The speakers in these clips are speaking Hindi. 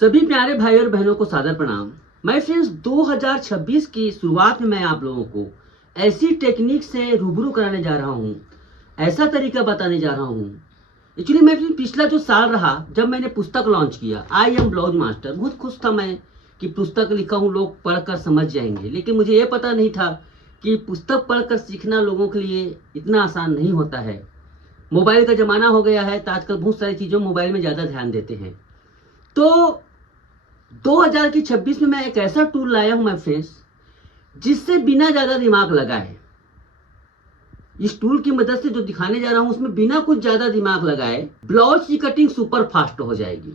सभी प्यारे भाई और बहनों को सादर प्रणाम। माय फ्रेंड्स, 2026 की शुरुआत में मैं आप लोगों को ऐसी टेक्निक से रूबरू कराने जा रहा हूँ, ऐसा तरीका बताने जा रहा हूँ। एक्चुअली मैं पिछला जो साल रहा, जब मैंने पुस्तक लॉन्च किया आई एम ब्लाउज मास्टर, बहुत खुश था मैं कि पुस्तक लिखा हूँ, लोग पढ़कर समझ जाएंगे। लेकिन मुझे ये पता नहीं था कि पुस्तक पढ़कर सीखना लोगों के लिए इतना आसान नहीं होता है। मोबाइल का ज़माना हो गया है तो आजकल बहुत सारी चीज़ों मोबाइल में ज़्यादा ध्यान देते हैं। तो 2026 में मैं एक ऐसा टूल लाया हूं माय फ्रेंड्स, जिससे बिना ज़्यादा दिमाग लगाए, इस टूल की मदद से जो दिखाने जा रहा हूं उसमें बिना कुछ ज़्यादा दिमाग लगाए ब्लाउज की कटिंग सुपर फास्ट हो जाएगी।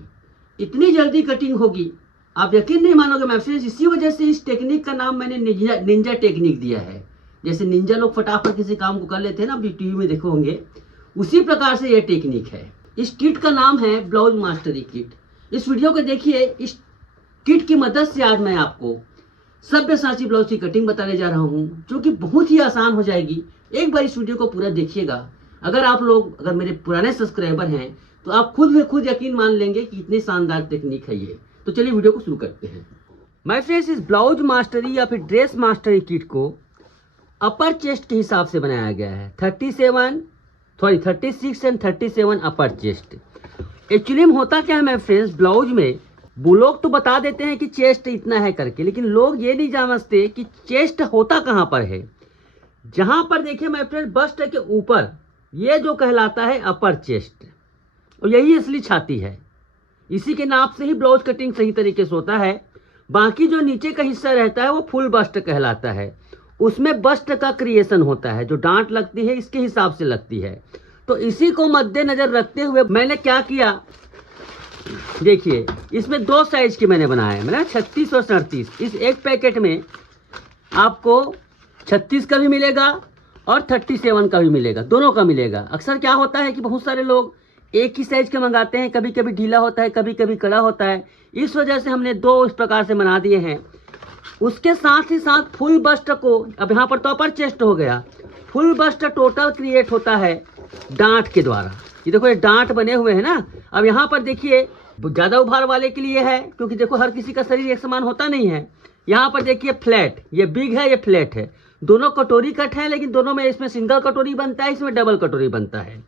इतनी जल्दी कटिंग होगी आप यकीन नहीं मानोगे माय फ्रेंड्स। इसी वजह से इस टेक्निक का नाम मैंने निंजा टेक्निक दिया है। जैसे निंजा लोग फटाफट किसी काम को कर लेते हैं ना, अभी टीवी में देखो होंगे, उसी प्रकार से यह टेक्निक है। इस किट का नाम है ब्लाउज मास्टरी किट। इस वीडियो को देखिए। इस किट की मदद से आज मैं आपको सब्यसाची ब्लाउज की कटिंग बताने जा रहा हूं, जो कि बहुत ही आसान हो जाएगी। एक बार इस वीडियो को पूरा देखिएगा। अगर मेरे पुराने सब्सक्राइबर हैं तो आप खुद में खुद यकीन मान लेंगे कि इतनी शानदार टेक्निक है ये। तो चलिए वीडियो को शुरू करते हैं। माय फ्रेंड्स, इस ब्लाउज मास्टरी या फिर ड्रेस मास्टरी किट को अपर चेस्ट के हिसाब से बनाया गया है। 36 एंड 37 अपर चेस्ट। एक्चुअली में होता क्या है माय फ्रेंड्स, ब्लाउज में वो लोग तो बता देते हैं कि चेस्ट इतना है करके, लेकिन लोग ये नहीं जानते कि चेस्ट होता कहाँ पर है। जहाँ पर देखिए माय फ्रेंड्स, बस्ट के ऊपर ये जो कहलाता है अपर चेस्ट, और यही असली छाती है। इसी के नाप से ही ब्लाउज कटिंग सही तरीके से होता है। बाकी जो नीचे का हिस्सा रहता है वो फुल बस्ट कहलाता है। उसमें बस्ट का क्रिएशन होता है, जो डांट लगती है इसके हिसाब से लगती है। तो इसी को मद्देनजर रखते हुए मैंने क्या किया, देखिए इसमें दो साइज के मैंने बनाया है, 36 और 37। इस एक पैकेट में आपको 36 का भी मिलेगा और 37 का भी मिलेगा, दोनों का मिलेगा। अक्सर क्या होता है कि बहुत सारे लोग एक ही साइज के मंगाते हैं, कभी कभी ढीला होता है, कभी कभी कड़ा होता है। इस वजह से हमने दो इस प्रकार से बना दिए हैं। उसके साथ ही साथ फुल बस्ट को, अब यहाँ पर तो अपर चेस्ट हो गया, फुल बस्ट टोटल क्रिएट होता है डांट के द्वारा। ये देखो ये डांट बने हुए हैं ना। अब यहाँ पर देखिए ज़्यादा उभार वाले के लिए है, क्योंकि देखो हर किसी का शरीर एक समान होता नहीं है। यहाँ पर देखिए फ्लैट, ये बिग है, ये फ्लैट है। दोनों कटोरी कट है, लेकिन दोनों में इसमें सिंगल कटोरी बनता है, इसमें डबल कटोरी बनता है।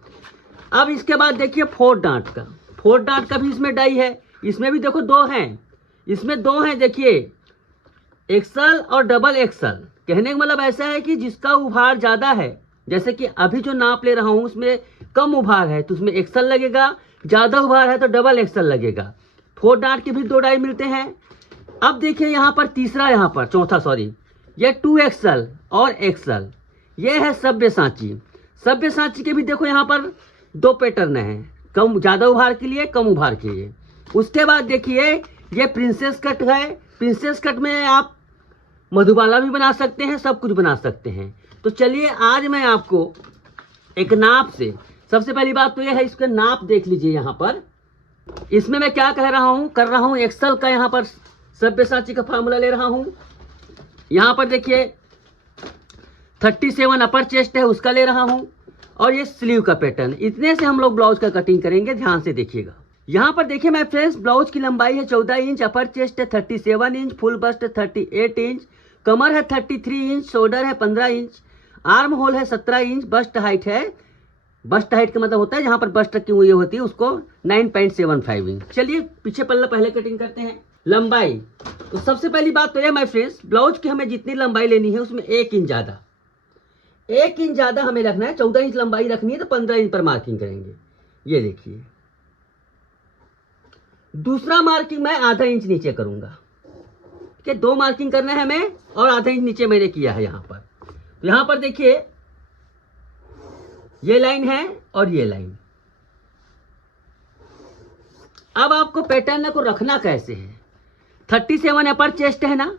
अब इसके बाद देखिए फोर्थ डांट का भी इसमें डाई है। इसमें भी देखो दो हैं, इसमें दो हैं। देखिए एक्सल और डबल एक्सल। कहने का मतलब ऐसा है कि जिसका उभार ज़्यादा है, जैसे कि अभी जो नाप ले रहा हूँ उसमें कम उभार है तो उसमें एक्सल लगेगा, ज़्यादा उभार है तो डबल एक्सल लगेगा। फोर डांट के भी दो डाई मिलते हैं। अब देखिए यहाँ पर चौथा, ये 2 एक्सल और एक्सल। ये है सब्यसाची के भी देखो यहाँ पर दो पैटर्न हैं, कम ज़्यादा उभार के लिए, कम उभार के लिए। उसके बाद देखिए ये प्रिंसेस कट है। प्रिंसेस कट में आप मधुबाला भी बना सकते हैं, सब कुछ बना सकते हैं। तो चलिए आज मैं आपको एक नाप से, सबसे पहली बात तो यह है, इसका नाप देख लीजिए। यहाँ पर इसमें मैं क्या कर रहा हूँ एक्सल का, यहाँ पर सब्यसाची का फार्मूला ले रहा हूँ। यहाँ पर देखिए 37 अपर चेस्ट है, उसका ले रहा हूँ, और ये स्लीव का पैटर्न। इतने से हम लोग ब्लाउज का कटिंग करेंगे, ध्यान से देखिएगा। यहाँ पर देखिए माय फ्रेंड्स, ब्लाउज की लंबाई है 14 इंच, अपर चेस्ट है 37 इंच, फुल बस्ट 38 इंच, कमर है 33 इंच, शोल्डर है 15 इंच, आर्म होल है 17 इंच, बस्ट हाइट का मतलब होता है जहाँ पर बस्ट की ये होती है उसको 9.75 इंच। चलिए पीछे पल्ला पहले कटिंग करते हैं। लंबाई, तो सबसे पहली बात तो यह माय फ्रेंड्स, ब्लाउज की हमें जितनी लंबाई लेनी है उसमें 1 इंच ज़्यादा हमें रखना है। 14 इंच लंबाई रखनी है तो 15 इंच पर मार्किंग करेंगे। ये देखिए दूसरा मार्किंग मैं आधा इंच नीचे करूंगा, कि 2 मार्किंग करना है हमें, और आधा इंच नीचे मैंने किया है। यहाँ पर देखिए ये लाइन है और ये लाइन। अब आपको पैटर्न को रखना कैसे है, 37 अपर चेस्ट है ना,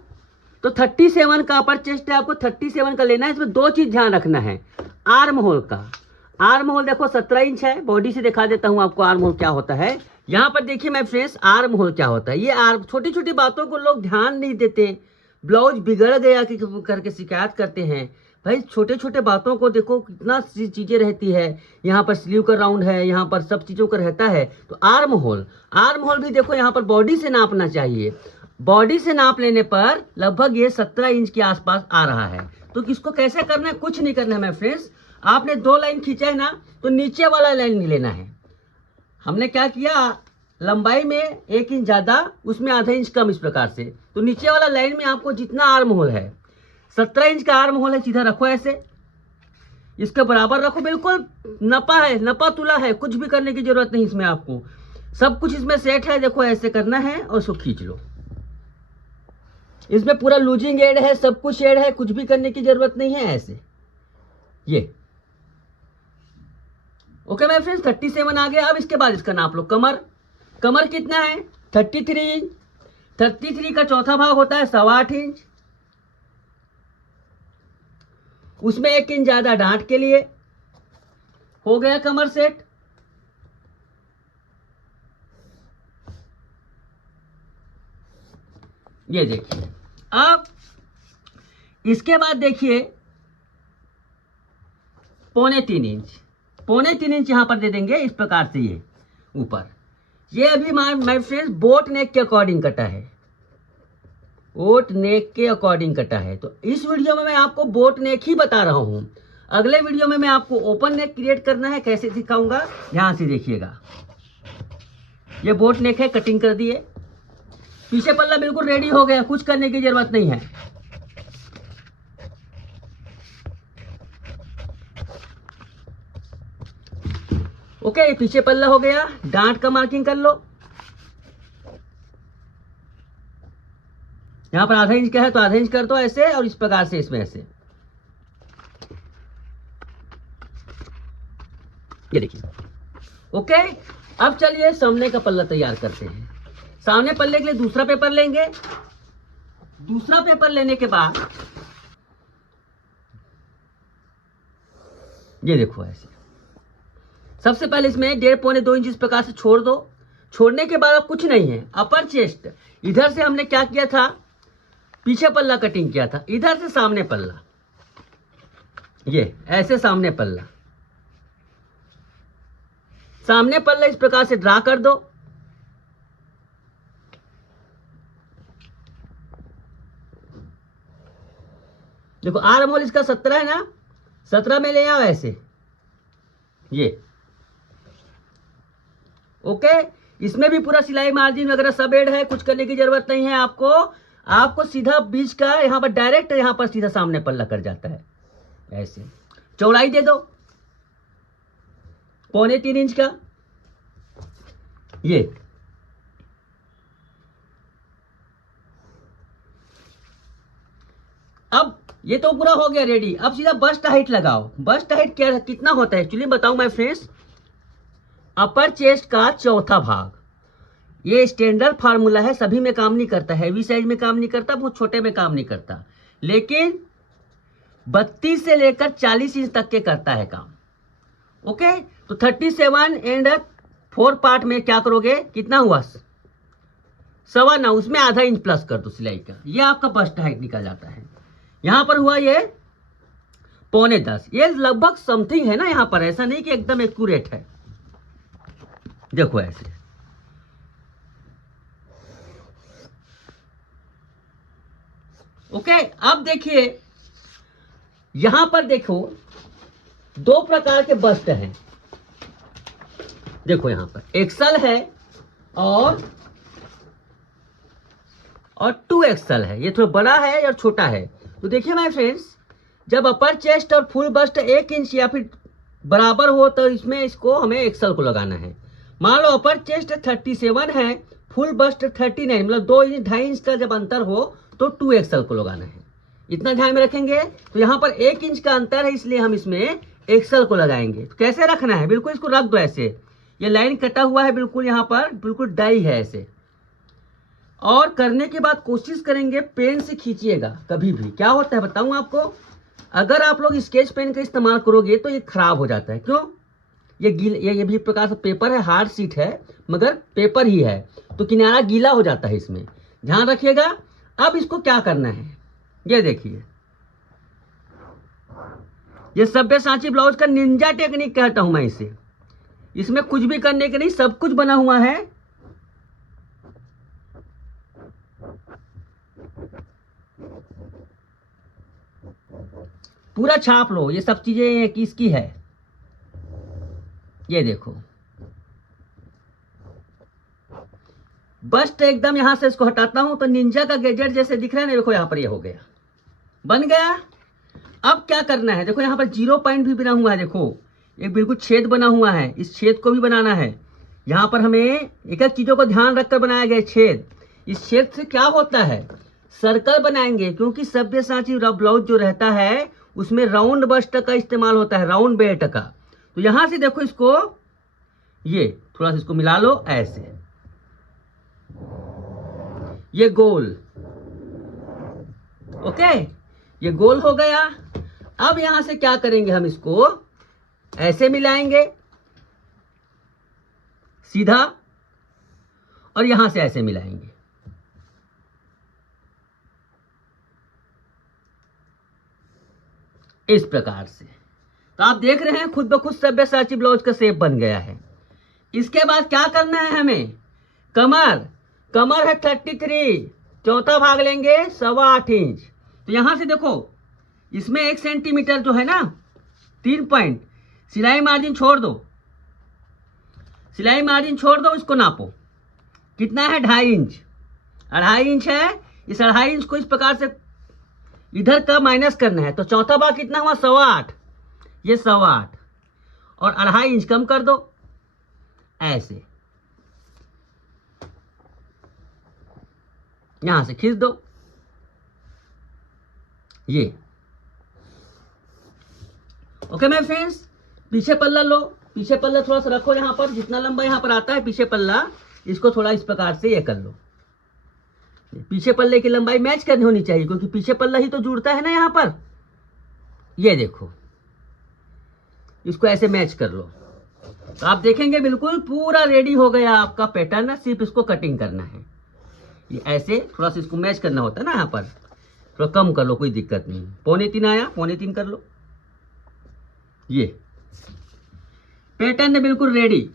तो 37 का अपर चेस्ट है, आपको 37 का लेना है। इसमें दो चीज ध्यान रखना है। आर्म होल का, आर्म होल देखो 17 इंच है। बॉडी से दिखा देता हूं आपको आर्म होल क्या होता है। यहाँ पर देखिए माय फ्रेंड्स, आर्म होल क्या होता है। ये आर्म, छोटी छोटी बातों को लोग ध्यान नहीं देते, ब्लाउज बिगड़ गया कि करके शिकायत करते हैं। भाई छोटे छोटे बातों को देखो, कितना चीज़ें रहती है। यहाँ पर स्लीव का राउंड है, यहाँ पर सब चीज़ों का रहता है। तो आर्म होल भी देखो यहाँ पर बॉडी से नापना चाहिए। बॉडी से नाप लेने पर लगभग ये 17 इंच के आसपास आ रहा है। तो किसको कैसे करना है, कुछ नहीं करना है मेरे फ्रेंड्स। आपने 2 लाइन खींचा है ना, तो नीचे वाला लाइन नहीं लेना है। हमने क्या किया, लंबाई में 1 इंच ज़्यादा, उसमें आधा इंच कम, इस प्रकार से। तो नीचे वाला लाइन में आपको जितना आर्म होल है, 17 इंच का आर्म होल है, सीधा रखो ऐसे, इसके बराबर रखो। बिल्कुल नपा है, नपा तुला है, कुछ भी करने की जरूरत नहीं इसमें। आपको सब कुछ इसमें सेट है। देखो ऐसे करना है और उसको खींच लो। इसमें पूरा लूजिंग एड है, सब कुछ एड है, कुछ भी करने की जरूरत नहीं है। ऐसे ये ओके माय फ्रेंड्स, 37 आ गया। अब इसके बाद इसका नाप लो। कमर कितना है, 33 इंच। 33 का चौथा भाग होता है 8.25 इंच। उसमें 1 इंच ज्यादा डांट के लिए। हो गया कमर सेट। ये देखिए। अब इसके बाद देखिए 3.25 इंच, 3.25 इंच यहां पर दे देंगे इस प्रकार से। ये ऊपर, ये अभी माय फ्रेंड्स बोट नेक के अकॉर्डिंग कटा है, बोट नेक के अकॉर्डिंग कटा है। तो इस वीडियो में मैं आपको बोट नेक ही बता रहा हूं। अगले वीडियो में मैं आपको ओपन नेक क्रिएट करना है, कैसे सिखाऊंगा, ध्यान से देखिएगा। ये बोट नेक है, कटिंग कर दिए। पीछे पल्ला बिल्कुल रेडी हो गया, कुछ करने की जरूरत नहीं है। ओके, पीछे पल्ला हो गया। डांट का मार्किंग कर लो। यहां पर आधा इंच का है तो आधा इंच कर दो ऐसे, और इस प्रकार से इसमें ऐसे। ये देखिए। ओके, अब चलिए सामने का पल्ला तैयार करते हैं। सामने पल्ले के लिए दूसरा पेपर लेंगे। दूसरा पेपर लेने के बाद ये देखो ऐसे। सबसे पहले इसमें 1.5-2 इंच इस प्रकार से छोड़ दो। छोड़ने के बाद अब कुछ नहीं है। अपर चेस्ट, इधर से हमने क्या किया था, पीछे पल्ला कटिंग किया था, इधर से सामने पल्ला, ये ऐसे सामने पल्ला। सामने पल्ला इस प्रकार से ड्रा कर दो। देखो आर्म होल इसका 17 है ना, 17 में ले आओ ऐसे, ये ओके। इसमें भी पूरा सिलाई मार्जिन वगैरह सब एड है, कुछ करने की जरूरत नहीं है आपको सीधा बीच का यहां पर डायरेक्ट, यहां पर सीधा सामने पल्ला कर जाता है ऐसे। चौड़ाई दे दो 3.25 इंच का। ये अब ये तो पूरा हो गया रेडी। अब सीधा बस्ट हाइट लगाओ। बस्ट हाइट क्या कितना होता है एक्चुअली बताऊं मैं फ्रेंड्स। अपर चेस्ट का चौथा भाग, ये स्टैंडर्ड फार्मूला है, सभी में काम नहीं करता, हैवी साइज में काम नहीं करता, बहुत छोटे में काम नहीं करता, लेकिन 32 से लेकर 40 इंच तक के करता है काम। ओके, तो 37 एंड 4 पार्ट में क्या करोगे, कितना हुआ 9.25, उसमें आधा इंच प्लस कर दो सिलाई का। ये आपका बस्ट हाइट निकल जाता है। यहां पर हुआ ये 9.25, ये लगभग समथिंग है ना यहां पर, ऐसा नहीं कि एकदम एक्यूरेट है। देखो ऐसे। ओके, अब देखिए यहां पर देखो 2 प्रकार के बस्ट हैं। देखो यहां पर एक्सल है और 2XL है। ये थोड़ा बड़ा है और छोटा है। तो देखिए माय फ्रेंड्स, जब अपर चेस्ट और फुल बस्ट 1 इंच या फिर बराबर हो तो इसमें इसको हमें एक्सल को लगाना है। मान लो अपर चेस्ट 37 है, फुल बस्ट 39, मतलब 2 इंच 2.5 इंच का जब अंतर हो तो 2XL को लगाना है। इतना ध्यान में रखेंगे। तो यहाँ पर 1 इंच का अंतर है, इसलिए हम इसमें XL को लगाएंगे। तो कैसे रखना है, बिल्कुल इसको रख दो ऐसे। ये लाइन कटा हुआ है बिल्कुल, यहाँ पर बिल्कुल डाई है ऐसे। और करने के बाद कोशिश करेंगे पेन से खींचिएगा कभी भी। क्या होता है बताऊं आपको, अगर आप लोग स्केच पेन का इस्तेमाल करोगे तो ये खराब हो जाता है। क्यों, ये भी एक प्रकार से पेपर है, हार्ड शीट है मगर पेपर ही है, तो किनारा गीला हो जाता है इसमें, ध्यान रखिएगा। अब इसको क्या करना है, ये देखिए ये सब्यसाची ब्लाउज का निंजा टेक्निक कहता हूं मैं इसे। इसमें कुछ भी करने के नहीं, सब कुछ बना हुआ है। पूरा छाप लो, ये सब चीजें किसकी है, ये देखो। बस्ट एकदम यहां से इसको हटाता हूं तो निंजा का गैजेट जैसे दिख रहा है ना, देखो यहां पर ये हो गया, बन गया। अब क्या करना है, देखो यहां पर 0 पॉइंट भी बना हुआ है, देखो एक बिल्कुल छेद बना हुआ है, इस छेद को भी बनाना है। यहां पर हमें एक एक चीजों को ध्यान रखकर बनाया गया छेद। इस छेद से क्या होता है, सर्कल बनाएंगे, क्योंकि सब्यसाची ब्लाउज जो रहता है उसमें राउंड बस्ट का इस्तेमाल होता है, राउंड बेल्ट का। तो यहां से देखो इसको, ये थोड़ा सा इसको मिला लो ऐसे, ये गोल, ओके, ये गोल हो गया। अब यहां से क्या करेंगे, हम इसको ऐसे मिलाएंगे सीधा, और यहां से ऐसे मिलाएंगे। इस प्रकार से तो आप देख रहे हैं खुद ब खुद सब्यसाची ब्लाउज का शेप बन गया है। इसके बाद क्या करना है हमें, कमर, कमर है 33, चौथा भाग लेंगे 8.25 इंच। तो यहां से देखो इसमें 1 सेंटीमीटर जो है ना, 3 पॉइंट, सिलाई मार्जिन छोड़ दो, सिलाई मार्जिन छोड़ दो, इसको नापो कितना है, 2.5 इंच, 2.5 इंच है। इस 2.5 इंच को इस प्रकार से इधर का माइनस करना है। तो चौथा भाग कितना हुआ, 8.25, ये 8.25 और 2.5 इंच कम कर दो ऐसे, यहां से खींच दो ये, ओके माय फ्रेंड्स। पीछे पल्ला लो, पीछे पल्ला थोड़ा सा रखो यहां पर, जितना लंबा यहां पर आता है पीछे पल्ला, इसको थोड़ा इस प्रकार से ये कर लो। पीछे पल्ले की लंबाई मैच करनी होनी चाहिए, क्योंकि पीछे पल्ला ही तो जुड़ता है ना यहां पर। ये देखो, इसको ऐसे मैच कर लो, तो आप देखेंगे बिल्कुल पूरा रेडी हो गया आपका पैटर्न। सिर्फ इसको कटिंग करना है, ये ऐसे थोड़ा सा इसको मैच करना होता है ना, यहाँ पर थोड़ा कम कर लो, कोई दिक्कत नहीं। 3.25 आया, 3.25 कर लो। ये पैटर्न है बिल्कुल रेडी।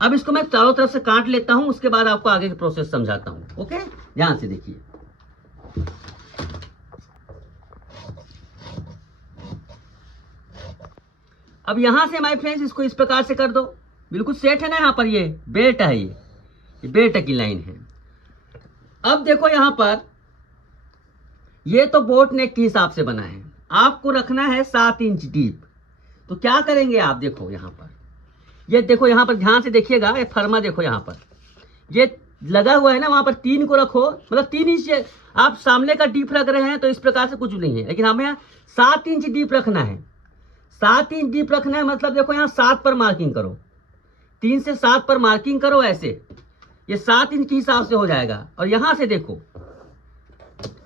अब इसको मैं चारों तरफ से काट लेता हूं, उसके बाद आपको आगे की प्रोसेस समझाता हूं, ओके। ध्यान से देखिए, अब यहां से माय फ्रेंड्स इसको इस प्रकार से कर दो, बिल्कुल सेट है ना, यहां पर ये बेल्ट है, ये बेल्ट की लाइन है। अब देखो यहां पर ये तो बोट नेक के हिसाब से बना है, आपको रखना है 7 इंच डीप। तो क्या करेंगे आप, देखो यहां पर, ये देखो यहां पर ध्यान से देखिएगा, ये फर्मा देखो यहां पर ये लगा हुआ है ना, वहां पर 3 को रखो, मतलब 3 इंच आप सामने का डीप रख रहे हैं तो इस प्रकार से कुछ नहीं है, लेकिन हमें 7 इंच डीप रखना है। 7 इंच डीप रखना है, मतलब देखो यहाँ 7 पर मार्किंग करो, 3 से 7 पर मार्किंग करो ऐसे, ये 7 इंच के हिसाब से हो जाएगा। और यहां से देखो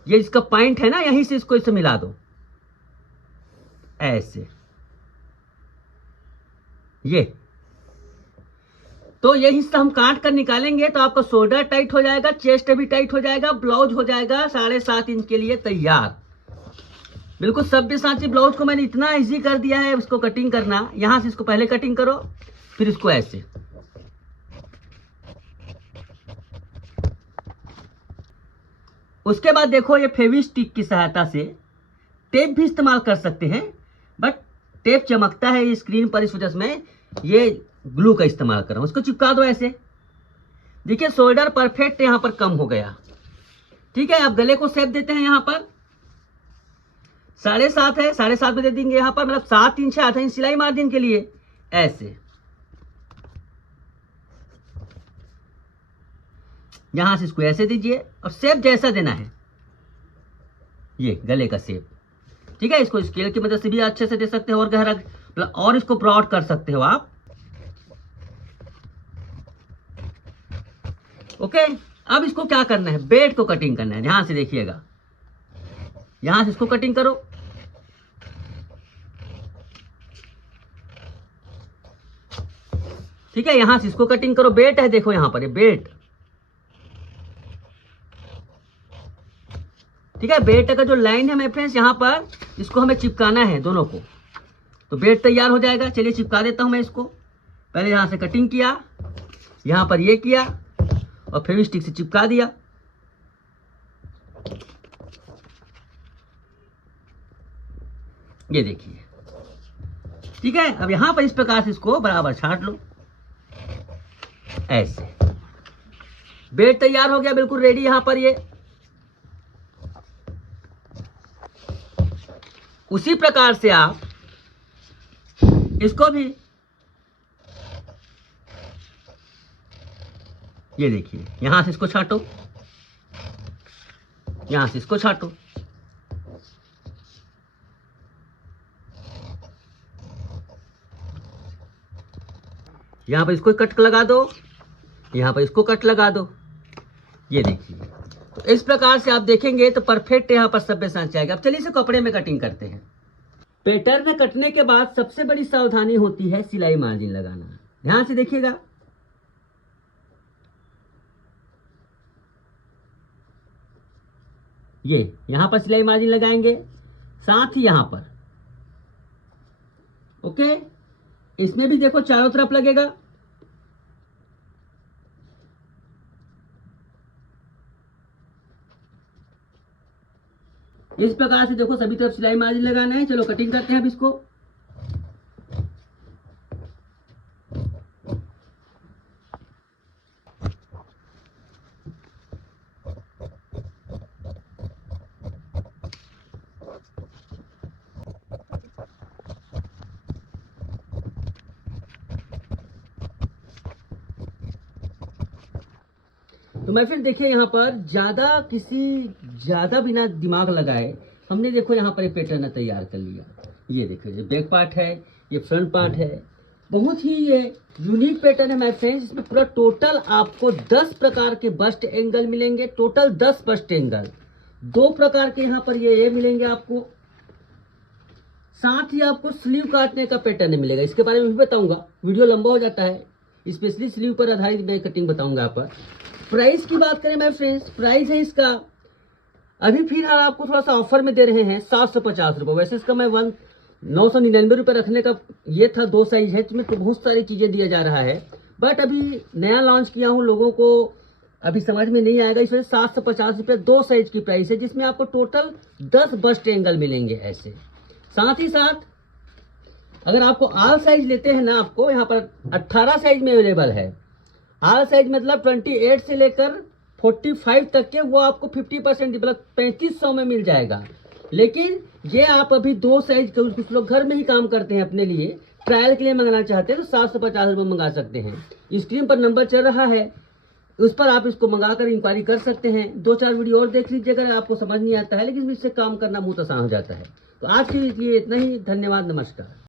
ये इसका पॉइंट है ना, यहीं से इसको इससे मिला दो ऐसे, ये तो ये हिस्सा हम काट कर निकालेंगे तो आपका शोल्डर टाइट हो जाएगा, चेस्ट भी टाइट हो जाएगा, ब्लाउज हो जाएगा 7.5 इंच के लिए तैयार। बिल्कुल सब्यसाची ब्लाउज को मैंने इतना इजी कर दिया है इसको कटिंग करना। यहां से इसको पहले कटिंग करो, फिर इसको ऐसे, उसके बाद देखो ये फेविस्टिक की सहायता से टेप भी इस्तेमाल कर सकते हैं, बट टेप चमकता है स्क्रीन पर, इस वजह से मैं ये ग्लू का इस्तेमाल कर रहा हूं। इसको चिपका दो ऐसे, देखिए शोल्डर परफेक्ट यहां पर कम हो गया, ठीक है। अब गले को शेप देते हैं, यहां पर 7.5 है, 7.5 में दे देंगे यहां पर, मतलब 7 इंच है, 8 इंच सिलाई मार्जिन के लिए ऐसे। यहां से इसको ऐसे दीजिए और शेप जैसा देना है, ये गले का शेप, ठीक है। इसको स्केल की मदद से भी अच्छे से दे सकते हो और गहरा, और इसको ब्रॉड कर सकते हो आप, ओके। अब इसको क्या करना है, बेल्ट को कटिंग करना है। ध्यान से देखिएगा, यहां से इसको कटिंग करो, ठीक है। यहां से इसको कटिंग करो, बेल्ट है देखो यहां पर, ये बेल्ट, ठीक है। बेल्ट का जो लाइन है मेरे फ्रेंड्स यहाँ पर, इसको हमें चिपकाना है दोनों को, तो बेल्ट तैयार हो जाएगा। चलिए चिपका देता हूँ मैं इसको। पहले यहाँ से कटिंग किया, यहाँ पर ये किया और फेविस्टिक से चिपका दिया। ये देखिए, ठीक है। अब यहाँ पर इस प्रकार से इसको बराबर छाट लो, ऐसे। बेल्ट तैयार हो गया, बिल्कुल रेडी। यहाँ पर ये उसी प्रकार से आप इसको भी, ये देखिए, यहां से इसको छाटो, यहां से इसको छाटो। यहां पर इसको कट लगा दो, यहां पर इसको कट लगा दो। ये देखिए, तो इस प्रकार से आप देखेंगे तो परफेक्ट यहाँ पर सभ्य सांच आएगा। अब चलिए इसे कपड़े में कटिंग करते हैं। पैटर्न कटने के बाद सबसे बड़ी सावधानी होती है सिलाई मार्जिन लगाना। ध्यान से देखिएगा, ये यहां पर सिलाई मार्जिन लगाएंगे, साथ ही यहां पर, ओके। इसमें भी देखो चारों तरफ लगेगा। इस प्रकार से देखो सभी तरफ सिलाई मार्जिन लगाना है। चलो कटिंग करते हैं अब इसको। तो मैं फिर देखिए यहाँ पर ज्यादा बिना दिमाग लगाए हमने देखो यहाँ पर एक पैटर्न तैयार कर लिया। ये देखो, ये बैक पार्ट है, ये फ्रंट पार्ट है। बहुत ही ये यूनिक पैटर्न है माय फ्रेंड्स। इसमें पूरा टोटल आपको 10 प्रकार के बस्ट एंगल मिलेंगे, टोटल 10 बस्ट एंगल। 2 प्रकार के यहाँ पर ये मिलेंगे आपको। साथ ही आपको स्लीव काटने का पैटर्न मिलेगा, इसके बारे में भी बताऊंगा, वीडियो लंबा हो जाता है। स्पेशली स्लीव पर आधारित मैं कटिंग बताऊंगा यहाँ पर। प्राइस की बात करें माय फ्रेंड्स, प्राइस है इसका अभी फिलहाल आपको थोड़ा सा ऑफर में दे रहे हैं 750 रुपये। वैसे इसका मैं 999 रुपये रखने का ये था। 2 साइज है, इसमें तो बहुत सारी चीज़ें दिया जा रहा है, बट अभी नया लॉन्च किया हूँ, लोगों को अभी समझ में नहीं आएगा, इस वजह से 750 रुपये 2 साइज की प्राइस है, जिसमें आपको टोटल 10 बस्ट एंगल मिलेंगे ऐसे। साथ ही साथ अगर आपको आल साइज लेते हैं ना, आपको यहाँ पर 18 साइज में अवेलेबल है। आल साइज मतलब 28 से लेकर 45 तक के, वो आपको 50% मतलब 3500 में मिल जाएगा। लेकिन ये आप अभी 2 साइज, कुछ लोग घर में ही काम करते हैं, अपने लिए ट्रायल के लिए मंगाना चाहते हैं, तो 750 रुपये मंगा सकते हैं। स्क्रीन पर नंबर चल रहा है, उस पर आप इसको मंगाकर इंक्वायरी कर सकते हैं। 2-4 वीडियो और देख लीजिए अगर आपको समझ नहीं आता है, लेकिन इससे काम करना बहुत आसान हो जाता है। तो आज के लिए इतना ही। धन्यवाद, नमस्कार।